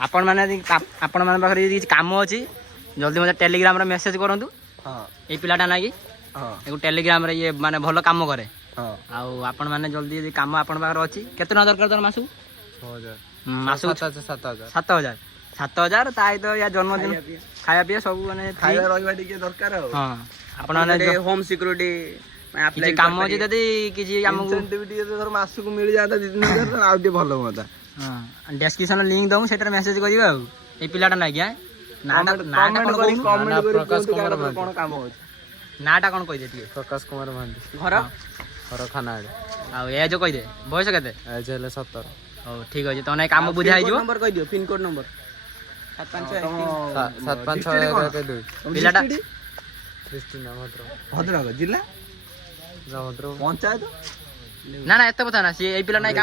आपण मान पाखरे किसी काम अच्छी जल्दी मत टेलीग्राम रे मेसेज करूँ ये पिलाटा ना कि टेलीग्राम रे ये माने भल काम करे आपण मैंने जल्दी काम आपण पाखरे अच्छी केतना दरकार तोर मासु 7,000 तो या जन्मदिन खाया पिया सब माने खाया रहिबा टिके दरकार हां आपण माने होम सिक्योरिटी किसी काम अच्छी जदी किसी हमको धर मासु को मिल जाता 2,000 आ टे भलो होता हां डिस्क्रिप्शन लिंक दऊ सेटर मेसेज करिवा ए पिलाटा ना क्या नाटा प्रकाश कुमार कोन काम हो नाटा कोन कहि दे टिके प्रकाश कुमार महांती घर खाना आ ए जो कहि दे बयस केते एज हेले 17 ओ ठीक अछि तने काम बुझा हिजो नंबर कहि दियो पिन कोड नंबर 756 पिलाटा क्रिस्टिना भद्रक जिला भद्रक पंचायत ना एत कथा ना सी ए पिला ना काम